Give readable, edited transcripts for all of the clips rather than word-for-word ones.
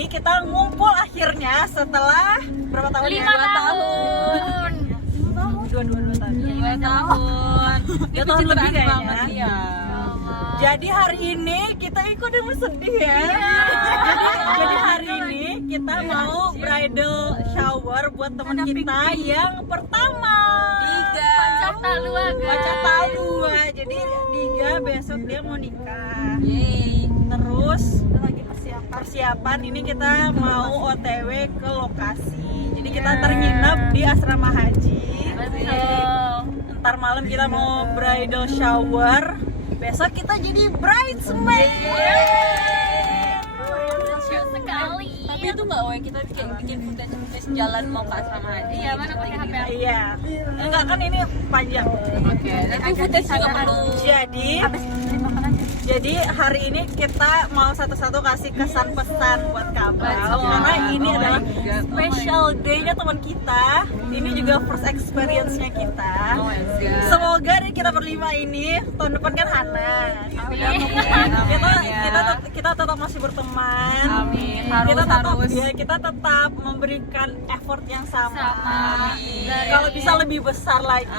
ini kita ngumpul akhirnya setelah berapa tahun? 5 tahun. 2 tahun. 5 tahun. 2 tahun lebih kayaknya. Ya. Jadi hari ini kita ikut dengan sedih ya. Jadi hari ini kita mau bridal shower buat teman kita yang pertama. Pacar talua, guys. Pacar talua. Jadi Diga besok dia mau nikah. Yeay. Terus lagi persiapan ini kita mau OTW ke lokasi. Jadi kita ntar nginep di asrama haji. Ntar malam kita mau bridal shower. Besok kita jadi bridesmaid. Lucu sekali. Tapi itu nggak woy, kita bikin footage jalan mau ke asrama haji. Iya, mana pakai HP aku? Iya. Enggak kan ini panjang. Oke, tapi footage juga perlu. Jadi hari ini kita mau satu-satu kasih kesan pesan buat Kabal karena ini adalah special day-nya teman kita. Ini juga first experience-nya kita. Semoga nih kita berlima ini tahun depan kan Hana. Kita tetap masih berteman. Amin. Kita tetap memberikan effort yang sama. Amin. Kalau bisa lebih besar lagi.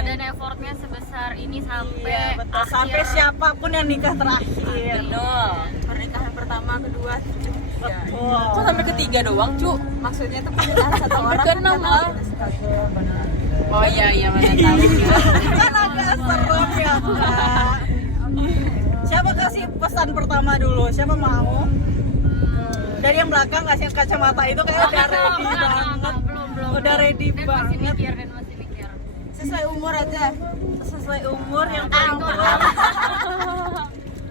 Dan effortnya sebesar ini sampai Betul, sampai siapapun yang nikah terakhir. Betul. Pernikahan pertama, kedua, Betul. Kok sampai ketiga doang, Cu? maksudnya tuh pernikahan satu Sampai orang keenam kan lah. sekali. Oh iya, mana tahu. Kan agak serem ya Kak. Siapa kasih pesan pertama dulu? Siapa mau? Dari yang belakang kasih kacamata itu kayak udah ready banget. belum. Udah ready Dan masih banget. mikir. Sesuai umur aja. Sesuai umur yang paling kurang.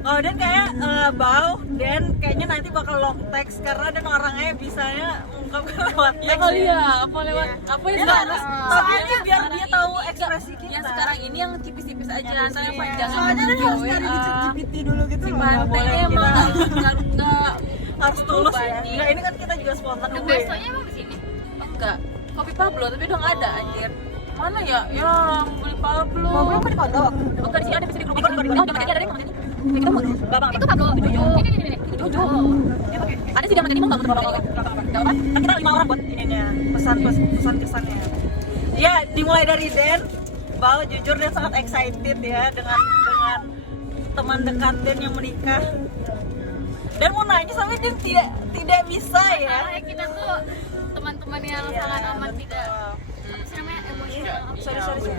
Oh dan kayak Bau dan kayaknya nanti bakal long text karena dan orangnya bisanya ungkapkan lewat Ya teks. kali ya, apa lewat apa ya? Tapi ini biar dia tahu ekspresi kita. Yang sekarang ini yang tipis-tipis aja, nanti yang panjang. Soalnya kan harus cari GPT dulu gitu loh. Pantai emang enggak Harus tulus ya. Banding. Enggak, ini kan kita juga spontan dulu ya. Besoknya emang di sini. enggak. Kopi Pablo tapi udah nggak ada anjir. Mana ya? Ya, beli Pablo. Pablo kan di kodok. Bukan sih ada bisa di grup. Oh, di mana ada yang kita mau. Itu Pablo. Ini. Jojo. Ada sih di mana ini mau enggak betul Pablo. Enggak apa? Kan kita 5 orang buat ininya, pesan kesannya. Ya, dimulai dari Den. Bau jujur dia sangat excited ya dengan teman dekat Den yang menikah. Dan mau nanya sampai Den tidak bisa ya. Karena kita tuh teman-teman yang sangat amat tidak apa sih namanya emosional. Sorry.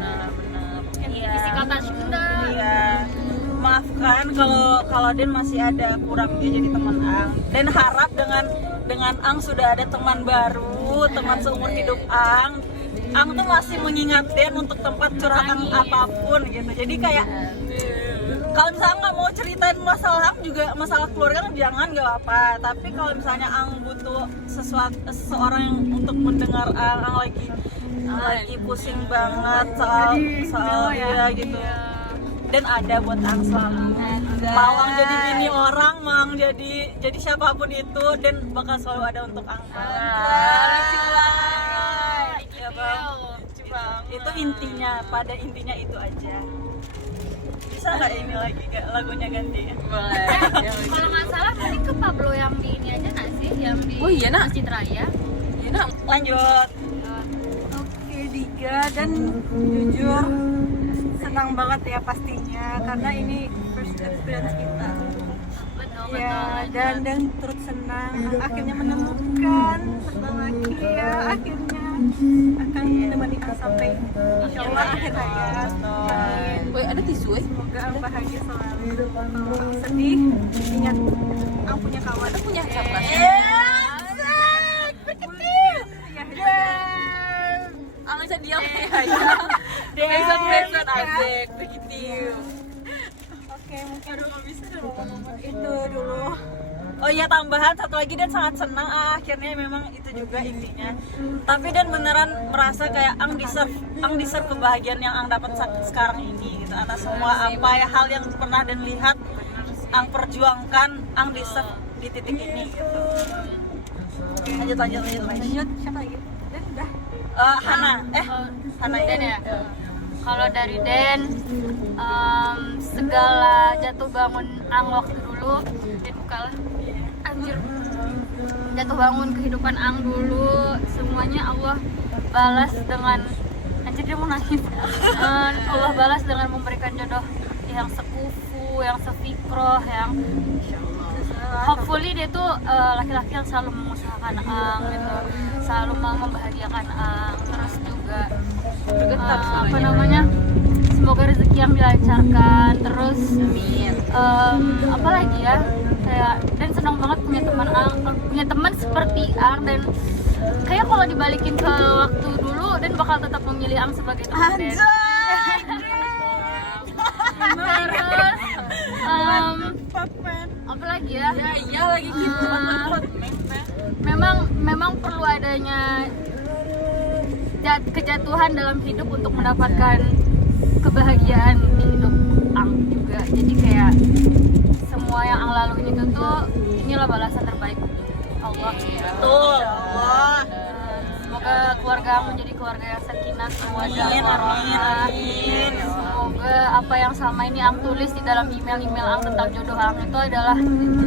Fisikal touch Sunda. Iya. Maafkan kalau Den masih ada kurangnya jadi teman Ang. Dan harap dengan Ang sudah ada teman baru, teman seumur hidup Ang. Ang tuh masih mengingat Den untuk tempat curhatan apapun gitu. Jadi kayak kalau misalnya nggak mau ceritain masalah Ang juga masalah keluarga kan jangan nggak apa. Tapi kalau misalnya Ang butuh seseorang yang untuk mendengar Ang lagi pusing banget soal ya gitu. Dan ada buat Ang selalu. Mau Ang jadi bini orang, mau Ang jadi siapapun itu, dan bakal selalu ada untuk Ang. Ya Bang. Itu intinya, pada intinya itu aja. Bisa nggak ini lagi lagunya ganti? Boleh. Kalau nggak salah berarti ke Pablo yang di ini aja nggak sih, yang di Oh iya, Nak. Masjid Raya. Ya, Nak. Lanjut. Oke, Diga, dan jujur senang banget ya pastinya karena ini first experience kita. Betul. Ya, dan turut senang akhirnya menemukan pertama Kia, akhirnya akan menemani Ang sampai insya Allah akhir hayat. Amin. Woi, ada tisu eh? Semoga Ang bahagia selalu. Kalau Ang sedih, ingat Ang punya kawan. Ada punya coklat. Angsa dia besok asik begitu. Oke, mungkin itu dulu. Oh iya, tambahan satu lagi, Dan sangat senang akhirnya memang itu juga intinya. Tapi Dan beneran merasa kayak Ang deserve kebahagiaan yang Ang dapat sekarang ini gitu. Atas semua hal yang pernah Dan lihat Ang perjuangkan, Ang deserve di titik ini gitu. Lanjut. Siapa lagi? Dan udah. Hana Den ya. Kalau dari Den, segala jatuh bangun Ang waktu dulu, Den bukalah anjir jatuh bangun kehidupan Ang dulu, semuanya Allah balas dengan anjir dia mau nangis. Allah balas dengan memberikan jodoh yang sekufu, yang sefikroh, yang hopefully dia tuh laki-laki yang selalu mengusahakan Ang gitu, selalu mau membahagiakan Ang. Terus juga apa namanya, semoga rezeki yang dilancarkan. Terus apa lagi ya, kayak dan senang banget punya teman Ang, punya teman seperti Ang. Dan kayak kalau dibalikin ke waktu dulu dan bakal tetap memilih Ang sebagai teman. Terus apa lagi ya? Iya lagi gitu. Memang perlu adanya kejatuhan dalam hidup untuk mendapatkan kebahagiaan di hidup Ang juga. Jadi kayak semua yang Ang laluin itu tuh inilah balasan terbaik Allah. Betul. Allah. Semoga keluarga Ang menjadi keluarga yang sakinah, mawaddah, Amin, warahmah. amin. Semoga apa yang selama ini Ang tulis di dalam email Ang tentang jodoh Ang itu adalah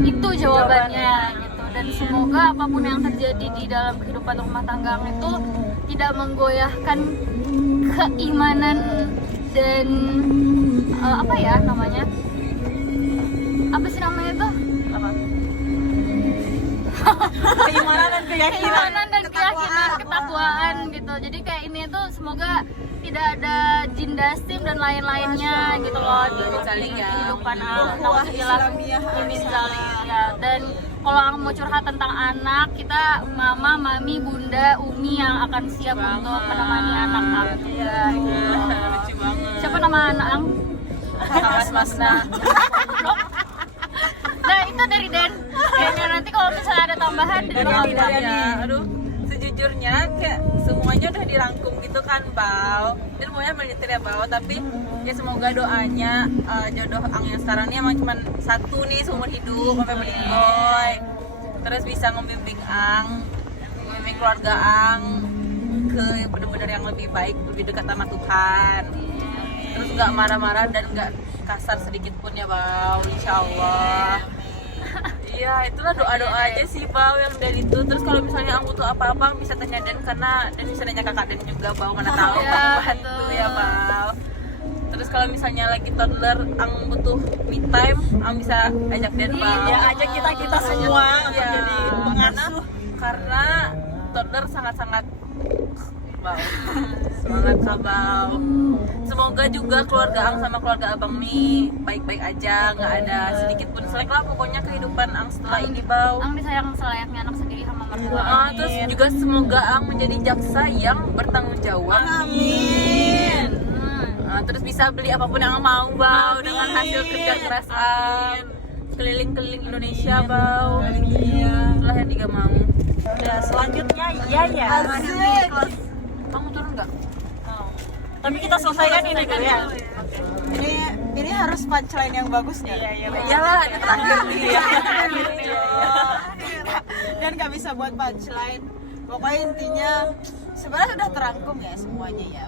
itu jawabannya gitu. Dan semoga apapun yang terjadi di dalam kehidupan rumah tangga Ang itu tidak menggoyahkan keimanan dan apa ya namanya? Apa sih namanya itu? Keimanan dan keyakinan. Ketakwaan gitu. Jadi kayak ini tuh semoga tidak ada jin dastim dan lain-lainnya gitu loh di kehidupan Ang. Alhamdulillah min zalik ya. Dan kalau Ang mau curhat tentang anak, kita mama, mami, bunda, umi yang akan siap untuk menemani anak Ang. Iya. Lucu banget. Siapa nama anak Ang? Masna. Nah itu dari Den. Kayaknya nanti kalau misalnya ada tambahan dari Ya, aduh, sejujurnya kayak semuanya udah dirangkum gitu kan, Bau. Dan maunya melitir ya, Bau. Tapi ya semoga doanya jodoh Ang yang sekarang ini emang cuma satu nih seumur hidup sampai meninggoy. Terus bisa membimbing Ang, membimbing keluarga Ang ke bener-bener yang lebih baik, lebih dekat sama Tuhan. Terus nggak marah-marah dan nggak kasar sedikit pun ya, Bau. Insya Allah. Iya, itulah doa-doa aja sih, Bau, yang dari itu. Terus kalau misalnya Ang butuh apa-apa bisa tanya Den, karena Dan bisa nanya kakak Den juga, Bau, mana tahu Ya, Bau bantu ya, Bau. Terus kalau misalnya lagi toddler Ang butuh me time, Ang bisa ajak Den, Bau. Ya ajak kita semua untuk Iya, jadi pengasuh. karena toddler sangat-sangat Bau. Semangat Kak, Bau. Semoga juga keluarga Ang sama keluarga Abang nih baik-baik aja, nggak ada sedikit pun selek lah pokoknya kehidupan Ang setelah ini, Bau. Ang disayang selayaknya anak sendiri sama mertua. Terus juga semoga Ang menjadi jaksa yang bertanggung jawab. Amin. Terus bisa beli apapun yang Ang mau, Bau, dengan hasil kerja keras Ang. Keliling-keliling Indonesia, Bau. Itulah yang Diga mau. Ya, selanjutnya iya ya. Kamu turun nggak? Tapi kita selesaikan ini dulu ya. Ini harus punchline yang bagus nih. Iyalah, ini terakhir nih. Dan gak bisa buat punchline. Pokoknya intinya sebenarnya udah terangkum ya semuanya ya,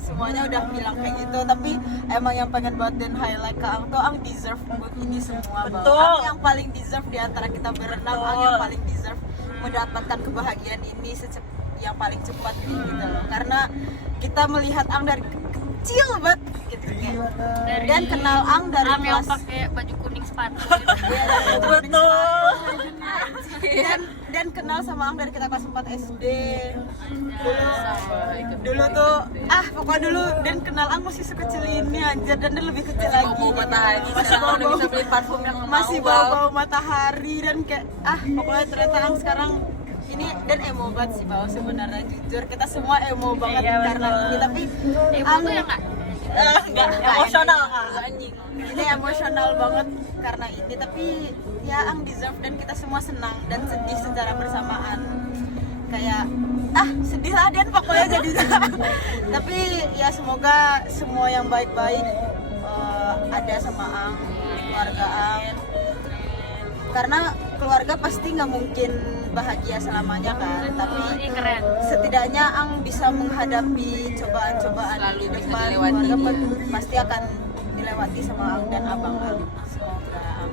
semuanya udah bilang kayak gitu. Tapi emang yang pengen buat dan highlight ke Ang tuh Ang deserve buat ini semua, Bang. Betul. Ang yang paling deserve di antara kita berenam. Ang yang paling deserve mendapatkan kebahagiaan ini yang paling cepat gitu loh. Karena kita melihat Ang dari kecil banget gitu kayak. Dan kenal Ang dari Ang yang kelas pakai baju kuning sepatu gitu. Betul. dan kenal sama Ang dari kita kelas 4 SD. Dulu tuh pokoknya dulu dan kenal Ang masih sekecil ini aja, dan dia lebih kecil lagi. Bau matahari. Masih bau udah bisa beli parfum yang mau, masih Bau. bau-bau matahari dan kayak pokoknya ternyata Ang sekarang ini dan emo banget sih, Bau. Sebenarnya jujur kita semua emo banget karena ini, tapi Ibu tuh ya nggak? Enggak emosional. Anjing. ini emosional banget karena ini, tapi ya Ang deserve dan kita semua senang dan sedih secara bersamaan. Kayak sedih lah Dan pokoknya jadinya. Tapi ya semoga semua yang baik-baik ada sama Ang, keluarga Ang. Karena keluarga pasti nggak mungkin bahagia selamanya kan, tapi Keren. setidaknya Ang bisa menghadapi cobaan-cobaan Selalu di bisa depan. dilewati. Keluarga pasti akan dilewati sama Ang dan abang Ang. Semoga Ang.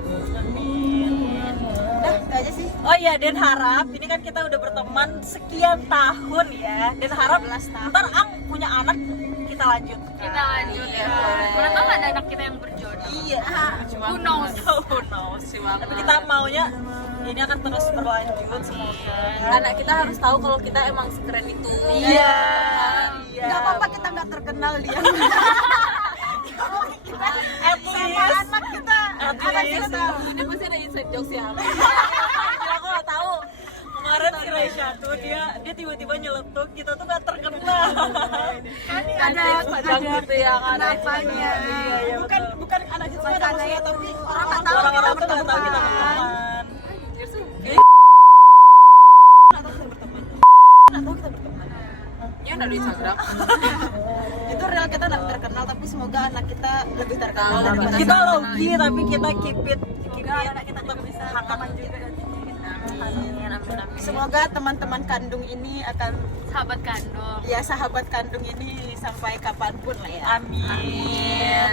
Udah, itu aja sih. Oh iya, dan harap ini kan kita udah berteman sekian tahun ya. Dan harap 11 tahun. ntar Ang punya anak kita lanjut. Kita lanjut ya. Mana tahu ada anak kita yang berjodoh. Iya. Who knows? Who knows? Tapi kita maunya ini akan terus berlanjut semoga. Anak kita harus tahu kalau kita emang sekeren itu. Iya. Iya. Gak apa-apa kita nggak terkenal dia. At Sama least. anak kita. At Anak least. kita. Ini pasti ada inside jokes ya. Aku nggak tahu. Kemarin si Raisya tuh dia tiba-tiba nyeletuk kita tuh gak terkenal. Kan Ada gitu ya kan. kenapanya. Iya, Bukan anak kita ada maksudnya, tapi orang nggak tahu Orang-orang tuh kita gak tahu kita berteman. berteman. Ya udah di Instagram. Itu real kita nggak terkenal, tapi semoga anak kita lebih terkenal daripada Kita logi tapi kita keep it anak kita tetap bisa hakaman juga. Semoga teman-teman kandung ini akan Sahabat kandung. ya sahabat kandung ini sampai kapanpun lah ya. Amin.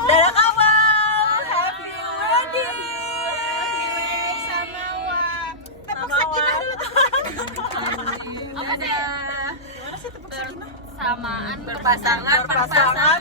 Dadah kawan. Happy wedding. Sama Wak. Tepuk Sama sakinah Wak. dulu, tepuk sakinah. Apa sih? Gimana sih tepuk sakinah? Bersamaan, Berpasangan, Berpasangan,